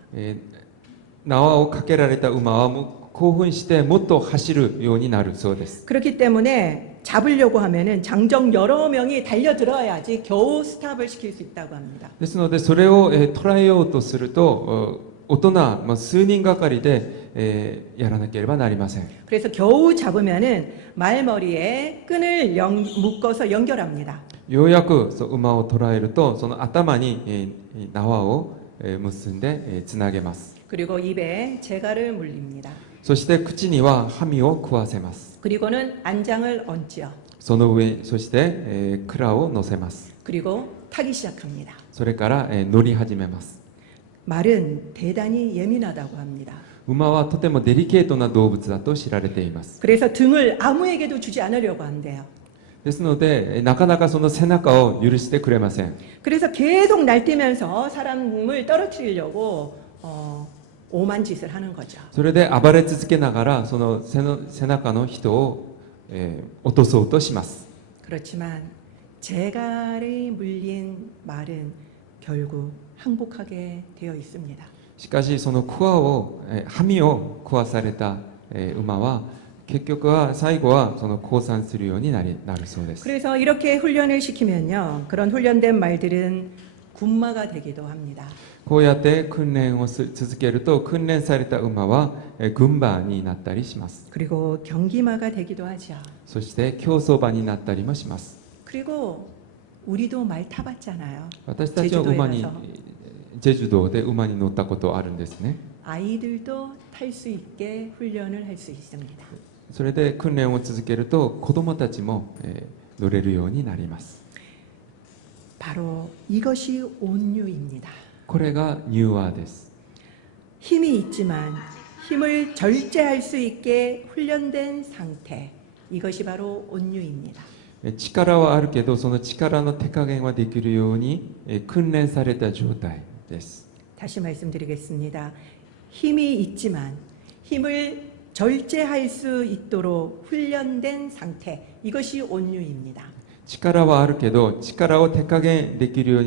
縄をかけられた馬はもう興奮してもっと走るようになるそうです。 그렇기 때문에 잡으려고 하면은 장정 여러 명이 달려들어야지 겨우 스탑을 시킬 수 있다고 합니다. ですのでそれを捉えようとすると大人数人がかりでやらなければなりません。 그래서 겨우 잡으면은 말머리에 끈을 묶어서 연결합니다. ようやく馬を捉えるとその頭に縄を結んでつなげます。 그리고 입에 재갈을 물립니다. そして口にはハミを食わせます。 그리고는 안장을 얹지요. その上そして蔵を乗せます。 그리고 타기 시작합니다. それから乗り始めます。 말은 대단히 예민하다고 합니다. 馬はとてもデリケートな動物だと知られています。 그래서 등을 아무에게도 주지 않으려고 한대요. ですのでなかなかその背中を許してくれません。 그래서 계속 날뛰면서 사람을 떨어뜨리려고 오만 짓을 하는 거죠. それで暴れ続けながらその背中の人を落とそうとします。 그렇지만 재갈이 물린 말은 결국 항복하게 되어 있습니다. しかしそのクワをハミを食わされた馬は結局は最後はその降参するようになるそうです。 그래서 이렇게 훈련을 시키면요. 그런 훈련된 말들은 군마가 되기도 합니다. こうやって訓練を続けると訓練された馬は軍馬になったりします。 그리고 경기마가 되기도 하죠. そして競走馬になったりもします。 그리고 우리도 말 타봤잖아요. 私たちは馬に 제주도에 가서 ジェジュ道で馬に乗ったことあるんですね。 아이들도 탈 수 있게 훈련을 할 수 있습니다. それで訓練を続けると子供たちも乗れるようになります。 바로 이것이 온유입니다. これが柔和です。 힘이 있지만 힘을 절제할 수 있게 훈련된 상태. 이것이 바로 온유입니다. 力はあるけどその力の手加減はできるように訓練された状態です。 다시 말씀드리겠습니다. 힘이 있지만 힘을 절제할 수 있도록 훈련된 상태. 이것이 온유입니다. 力はあるけど力を手加減できるよ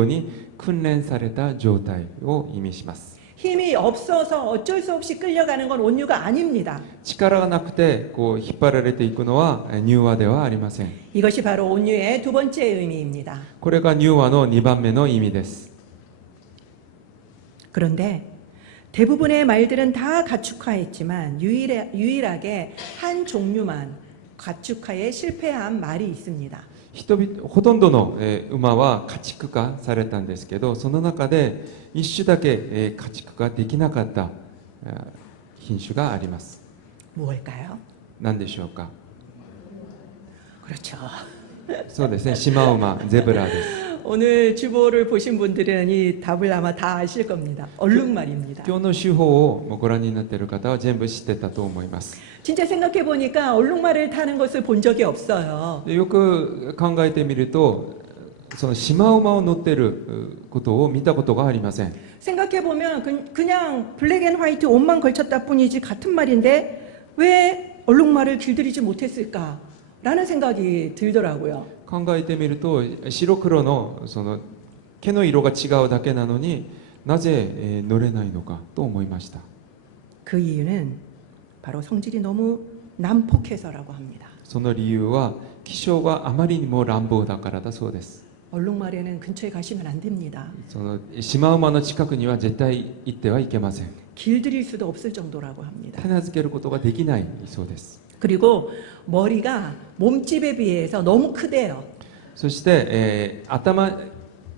うに訓練された状態を意味します。 힘이 없어서 어쩔 수 없이 끌려가는 건 온유가 아닙니다. 力がなくてこう引っ張られていくのは柔和ではありません。 이것이 바로 온유의 두 번째 의미입니다. これが柔和の2番目の意味です。 그런데 대부분의 말들은 다 가축화했지만 유일하게 한 종류만 가축화에 실패한 말이 있습니다. ほとんどの馬は家畜化されたんですけどその中で一種だけ家畜化できなかった品種があります。 무엇일까요? 何でしょうか。 그렇죠. そうですね、シマウマ、ゼブラです。 오늘 주보를 보신 분들은 이 답을 아마 다 아실 겁니다. 얼룩말입니다. 今日の手法をご覧になっている方は全部知ってたと思います。 진짜 생각해 보니까 얼룩말을 타는 것을 본 적이 없어요. よく考えてみるとそのシマウマを乗っていることを見たことがありません。 생각해 보면 그냥 블랙 앤 화이트 옷만 걸쳤다 뿐이지 같은 말인데 왜 얼룩말을 길들이지 못했을까라는 생각이 들더라고요. 考えてみると白黒のその毛の色が違うだけなのになぜ乗れないのかと思いました。 그 이유는 바로 성질이 너무 난폭해서라고 합니다. その理由は気性があまりにも乱暴だからだそうです。 얼룩말에는 근처에 가시면 안 됩니다. そのシマウマの近くには絶対行ってはいけません。 길들일 수도 없을 정도라고 합니다. 手なずけることができないそうです。 그리고 머리가 몸집에 비해서 너무 크대요. そして、頭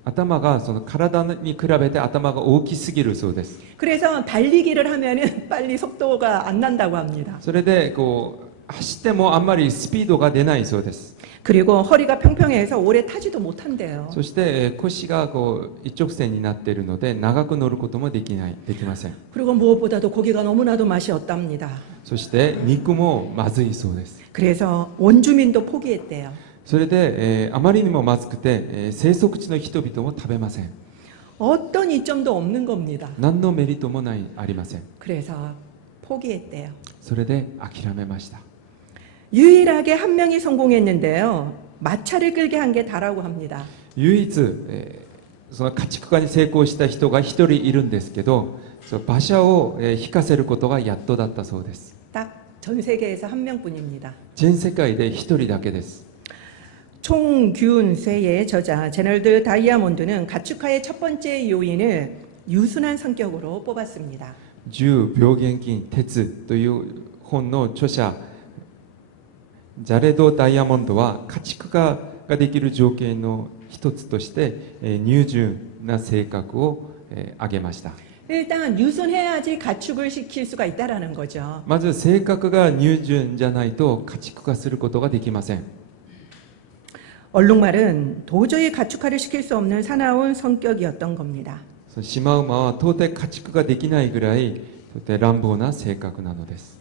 頭がその体に比べて頭が大きすぎるそうです。 그래서 달리기를 하면은 빨리 속도가 안 난다고 합니다. それでこう走ってもあんまりスピードが出ないそうです。 그리고 허리가 평평해서 오래 타지도 못한대요. そして腰がこう一直線になっているので長く乗ることもできません。 그리고 무엇보다도 고기가 너무나도 맛이 없답니다. そして肉もまずいそうです。 그래서 원주민도 포기했대요. それで、あまりにもまずくて、生息地の人々も食べません。 어떤 이점도 없는 겁니다. 何のメリットもありません。 그래서 포기했대요. それで諦めました。 유일하게 한 명이 성공했는데요. 마차를 끌게 한 게 다라고 합니다. 唯一、その家畜化に成功した人が一人いるんですけど、その馬車を、引かせることがやっとだったそうです。 딱 전 세계에서 한 명뿐입니다. 全世界で一人だけです。 총균세의 저자 제널드 다이아몬드는 가축화의 첫 번째 요인을 유순한 성격으로 뽑았습니다. 10病原菌鉄という本の著者ジャレド・ダイヤモンドは家畜化ができる条件の一つとして乳純な性格を挙げました。 일단 유순해야지 가축을 시킬 수가 있다라는 거죠. まず性格が乳純じゃないと家畜化することができません。 얼룩말은 도저히 가축화를 시킬 수 없는 사나운 성격이었던 겁니다. シマウマは到底家畜ができないぐらいとて乱暴な性格なのです。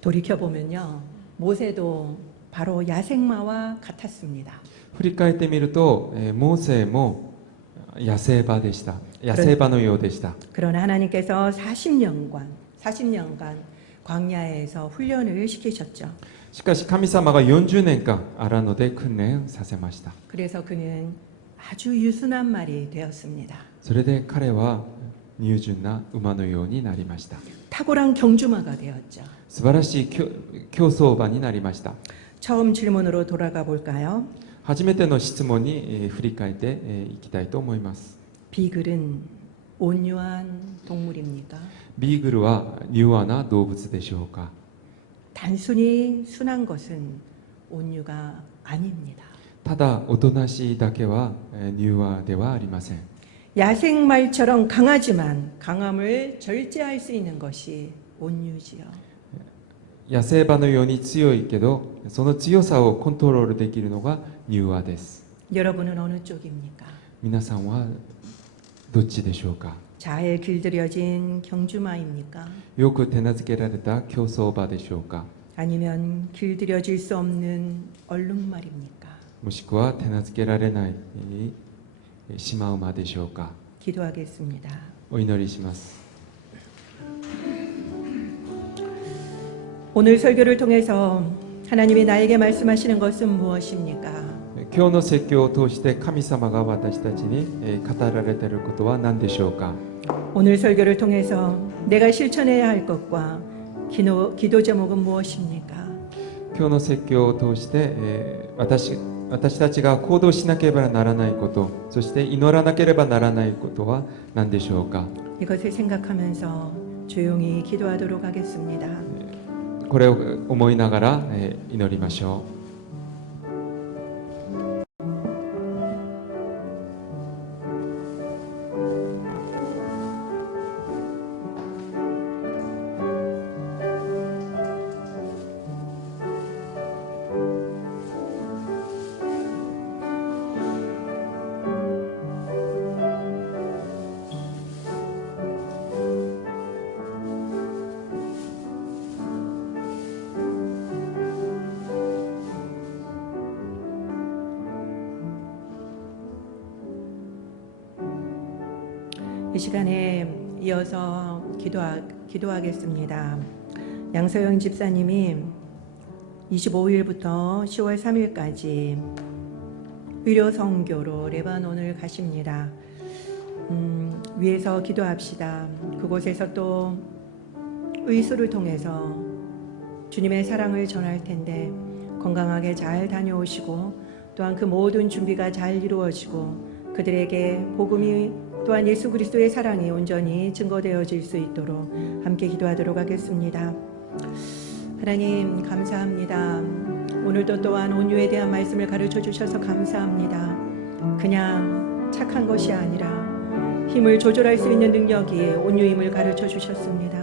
돌이켜보면요. 모세도 바로 야생마와 같았습니다. 振り返ってみると、モーセも野生馬でした。野生馬のようでした。 그러나 하나님께서 40년간 광야에서 훈련을 시키셨죠. しかし神様が40年間荒野で訓練させました。 그래서 그는 아주 유순한 말이 되었습니다. それで彼は乳純な馬のようになりました。 탁월한 경주마가 되었죠. 素晴らしい競走馬になりました。 처음 질문으로 돌아가 볼까요? 初めての質問に振り返っていきたいと思います。 비글은 온유한 동물입니까? ビーグルは柔和な動物でしょうか。 단순히 순한 것은 온유가 아닙니다. ただおとなしいだけは柔和ではありません。 야생말처럼 강하지만 강함을 절제할 수 있는 것이 온유지요. 野生馬のように強いけどその強さをコントロールできるのが柔和です。 여러분은 어느 쪽입니까? 皆さんはどっちでしょうか。 잘 길들여진 경주마입니까? よく手なずけられた競走馬でしょうか。 아니면 길들여질 수 없는 얼룩말입니까? もしくは手なずけられないシマウマでしょうか。 기도하겠습니다. お祈りします。 오늘 설교를 통해서 하나님이 나에게 말씀하시는 것은 무엇입니까? 今日の説教を通して神様が私たちに語られていることは何でしょうか。 오늘 설교를 통해서 내가 실천해야 할 것과 기도 제목은 무엇입니까? 今日の説教を通して私たちが行動しなければならないこと、そして祈らなければならないことは何でしょうか。 이것을 생각하면서 조용히 기도하도록 하겠습니다. これを思いながら祈りましょう。 이 시간에 이어서 기도하겠습니다. 양서영 집사님이 25일부터 10월 3일까지 의료 선교로 레바논을 가십니다. 위에서 기도합시다. 그곳에서 또 의수를 통해서 주님의 사랑을 전할 텐데 건강하게 잘 다녀오시고 또한 그 모든 준비가 잘 이루어지고 그들에게 복음이 또한 예수 그리스도의 사랑이 온전히 증거되어질 수 있도록 함께 기도하도록 하겠습니다. 하나님 감사합니다. 오늘도 또한 온유에 대한 말씀을 가르쳐 주셔서 감사합니다. 그냥 착한 것이 아니라 힘을 조절할 수 있는 능력이 온유임을 가르쳐 주셨습니다.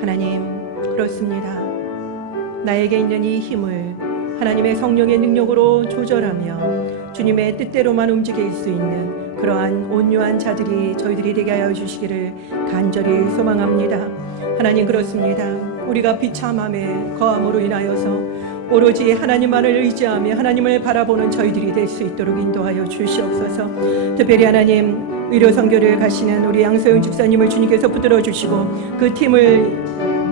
하나님, 그렇습니다. 나에게 있는 이 힘을 하나님의 성령의 능력으로 조절하며 주님의 뜻대로만 움직일 수 있는 그러한 온유한 자들이 저희들이 되게 하여 주시기를 간절히 소망합니다. 하나님, 그렇습니다. 우리가 비참함에 거함으로 인하여서 오로지 하나님만을 의지하며 하나님을 바라보는 저희들이 될 수 있도록 인도하여 주시옵소서. 특별히 하나님, 의료 선교를 가시는 우리 양소영 집사님을 주님께서 붙들어 주시고 그 팀을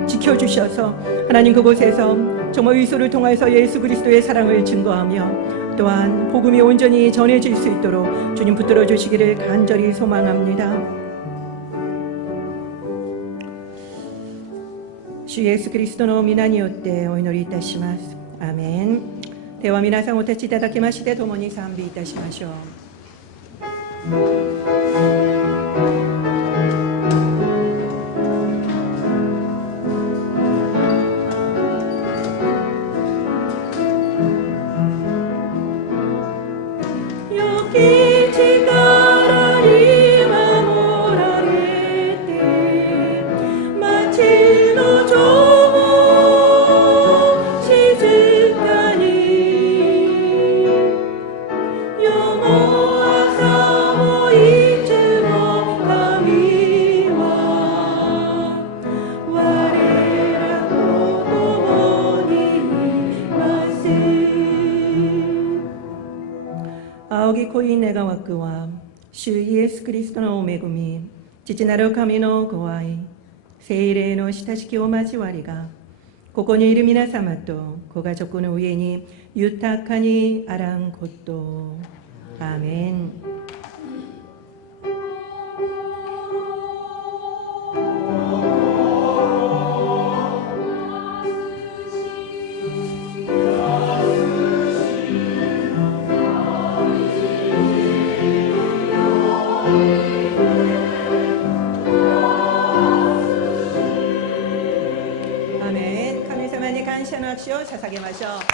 지켜주셔서 하나님 그곳에서 정말 의소를 통해서 예수 그리스도의 사랑을 증거하며 또한 복음이 온전히 전해질 수 있도록 주님 붙들어 주시기를 간절히 소망합니다. 주 예수 그리스도の皆によってお祈りいたします。アーメン。では皆さんお立ちいただきまして共に賛美いたしましょう。仰ぎ恋願わくは主イエスキリストのお恵み、父なる神のご愛、聖霊の親しきお交わりがここにいる皆様とご家族の上に豊かにあらんことを。アーメン。感謝の握手を捧げましょう。